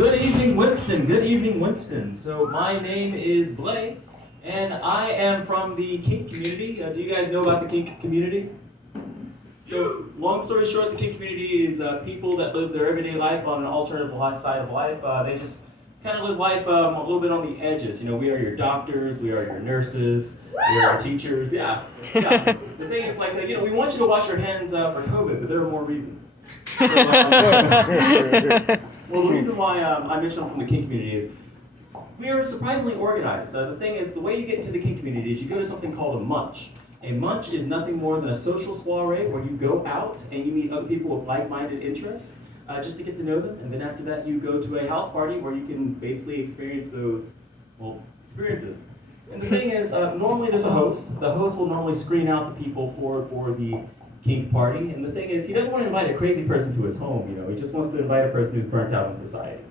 Good evening, Winston. Good evening, Winston. So my name is Blake, and I am from the Kink community. Do you guys know about the Kink community? So, long story short, the Kink community is people that live their everyday life on an alternative side of life. They just kind of live life a little bit on the edges. You know, we are your doctors, we are your nurses, we are our teachers. Yeah. The thing is, like, we want you to wash your hands for COVID, but there are more reasons. So, well, the reason why I mentioned I'm from the Kink community is we are surprisingly organized. The thing is, the way you get into the Kink community is you go to something called a munch. A munch is nothing more than a social soiree where you go out and you meet other people with like-minded interests just to get to know them. And then after that, you go to a house party where you can basically experience those, experiences. And the thing is, normally there's a host. The host will normally screen out the people for the Kink party. And the thing is, he doesn't want to invite a crazy person to his home, He just wants to invite a person who's burnt out in society.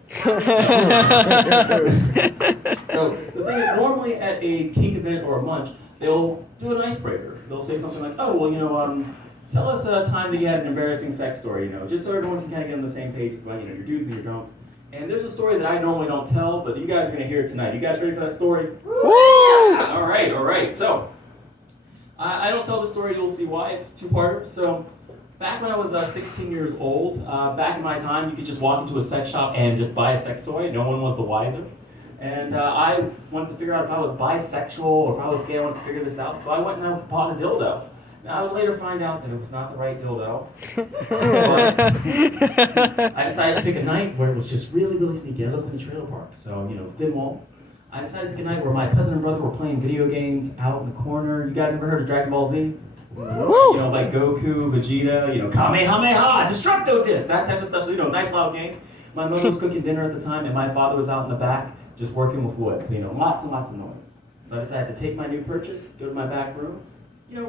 So the thing is, normally at a Kink event or a munch, they'll do an icebreaker. They'll say something like, tell us a time that you had an embarrassing sex story, just so everyone can kind of get on the same page as well, your do's and your don'ts. And there's a story that I normally don't tell, but you guys are going to hear it tonight. You guys ready for that story? Woo! All right. So, I don't tell the story, you'll see why. It's two-parter. So, back when I was 16 years old, back in my time, you could just walk into a sex shop and just buy a sex toy. No one was the wiser. And I wanted to figure out if I was bisexual or if I was gay. I wanted to figure this out. So I went and I bought a dildo. Now I would later find out that it was not the right dildo. But I decided to pick a night where it was just really, really sneaky. I lived in a trailer park, so, thin walls. I decided to pick a night where my cousin and brother were playing video games out in the corner. You guys ever heard of Dragon Ball Z? Woo! Like Goku, Vegeta, Kamehameha, Destructo Disc, that type of stuff. So, nice loud game. My mother was cooking dinner at the time, and my father was out in the back just working with wood. So, lots and lots of noise. So I decided to take my new purchase, go to my back room,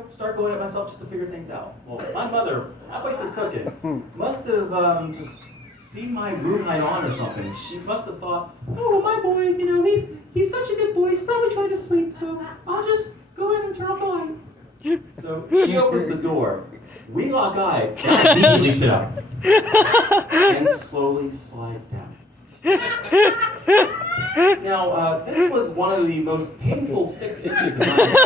start going at myself just to figure things out. Well, my mother, halfway through cooking, must have just seen my room light on or something. She must have thought, oh, well, my boy, he's such a good boy, he's probably trying to sleep, so I'll just go in and turn off the light. So she opens the door. We lock eyes, and I immediately sit up and slowly slide down. Now, this was one of the most painful 6 inches of my life.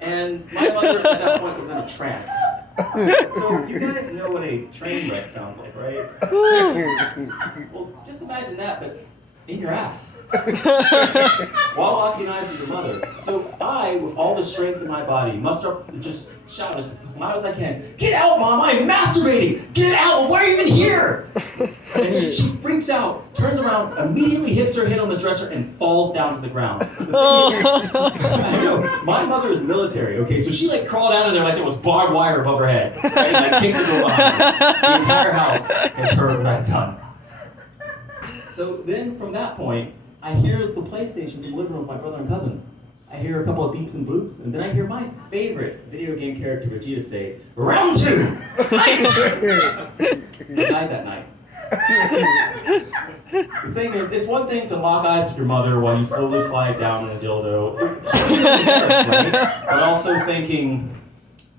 And my mother at that point was in a trance. So you guys know what a train wreck sounds like, right? Well, just imagine that, but in your ass. While locking eyes with your mother. So I, with all the strength in my body, muster up to just shout as loud as I can, "Get out, Mom! I'm masturbating! Get out! Why are you even here?" And she freaks out, turns around, immediately hits her head on the dresser, and falls down to the ground. The thing is, I know, my mother is military, okay, so she crawled out of there like there was barbed wire above her head, right? And I kicked the door behind her. The entire house has heard what I've done. So then, from that point, I hear the PlayStation from the living room with my brother and cousin. I hear a couple of beeps and bloops, and then I hear my favorite video game character, Vegeta, say, "Round 2, fight!" I died that night. The thing is, it's one thing to lock eyes with your mother while you slowly slide down in a dildo. She's embarrassed, right? But also thinking,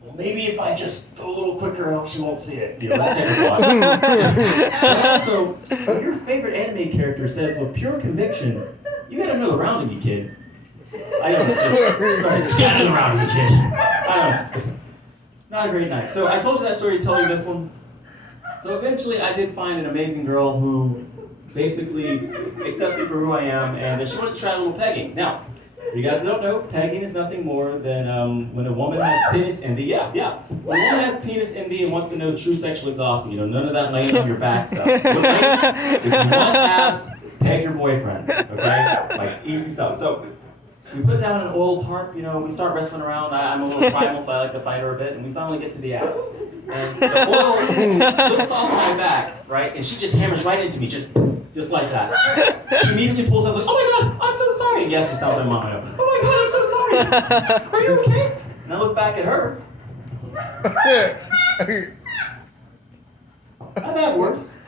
well, maybe if I just go a little quicker, she won't see it. That type of thought. But also, when your favorite anime character says with pure conviction, "You got another round in you, kid." I don't know, just got another round in you, kid. I don't know, just not a great night. So I told you that story to tell you this one. So eventually I did find an amazing girl who basically accepts me for who I am, and she wanted to try a little pegging. Now, if you guys don't know, pegging is nothing more than when a woman has penis envy. Yeah. When a woman has penis envy and wants to know true sexual exhaustion, none of that laying on your back stuff. Look, ladies, if you want abs, peg your boyfriend, okay? Easy stuff. So we put down an oil tarp, we start wrestling around. I'm a little primal, so I like to fight her a bit, and we finally get to the abs. And the oil slips off my back, right? And she just hammers right into me, just like that. She immediately pulls out, like, "Oh my God, I'm so sorry." Yes, it sounds like Mom, I know. "Oh my God, I'm so sorry. Are you okay?" And I look back at her. I've had worse.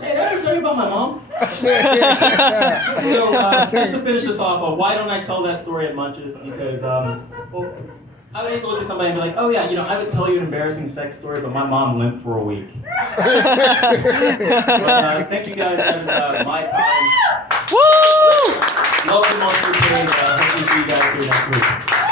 Hey, did I ever tell you about my mom? So, just to finish this off, why don't I tell that story at Munches? Because, I would hate to look at somebody and be like, oh yeah, you know, I would tell you an embarrassing sex story, but my mom limped for a week. But, thank you guys. That is my time. Woo! Love the Monster Pig. Hope to see you guys here next week.